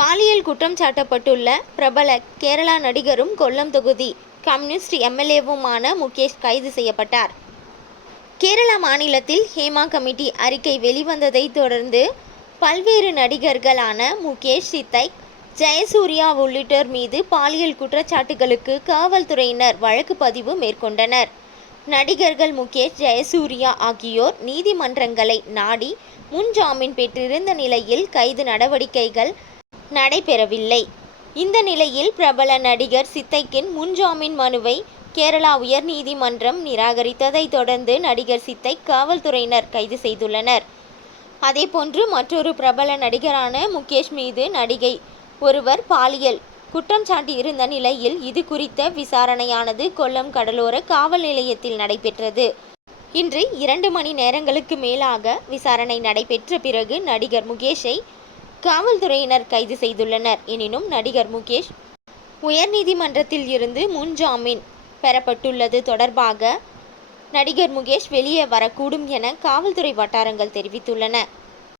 பாலியல் குற்றம் சாட்டப்பட்டுள்ள பிரபல கேரளா நடிகரும் கொல்லம் தொகுதி கம்யூனிஸ்ட் எம்எல்ஏவுமான முகேஷ் கைது செய்யப்பட்டார். கேரளா மாநிலத்தில் ஹேமா கமிட்டி அறிக்கை வெளிவந்ததை தொடர்ந்து பல்வேறு நடிகர்களான முகேஷ் சித்தைக் ஜெயசூர்யா உள்ளிட்டோர் மீது பாலியல் குற்றச்சாட்டுகளுக்கு காவல்துறையினர் வழக்கு பதிவு மேற்கொண்டனர். நடிகர்கள் முகேஷ் ஜெயசூர்யா ஆகியோர் நீதிமன்றங்களை நாடி முன்ஜாமீன் பெற்றிருந்த நிலையில் கைது நடவடிக்கைகள் நடைபெறவில்லை. இந்த நிலையில் பிரபல நடிகர் சித்தைக்கின் முன்ஜாமீன் மனுவை கேரளா உயர்நீதிமன்றம் நிராகரித்ததை தொடர்ந்து நடிகர் சித்தை காவல்துறையினர் கைது செய்துள்ளனர். அதேபோன்று மற்றொரு பிரபல நடிகரான முகேஷ் மீது நடிகை ஒருவர் பாலியல் குற்றம் சாட்டியிருந்த நிலையில் இது குறித்த விசாரணையானது கொல்லம் கடலோர காவல் நிலையத்தில் நடைபெற்றது. இன்று இரண்டு மணி நேரங்களுக்கு மேலாக விசாரணை நடைபெற்ற பிறகு நடிகர் முகேஷை காவல்துறையினர் கைது செய்துள்ளனர். எனினும் நடிகர் முகேஷ் உயர்நீதிமன்றத்தில் இருந்து முன்ஜாமீன் பெறப்பட்டுள்ளது. தொடர்பாக நடிகர் முகேஷ் வெளியே வரக்கூடும் என காவல்துறை வட்டாரங்கள் தெரிவித்துள்ளன.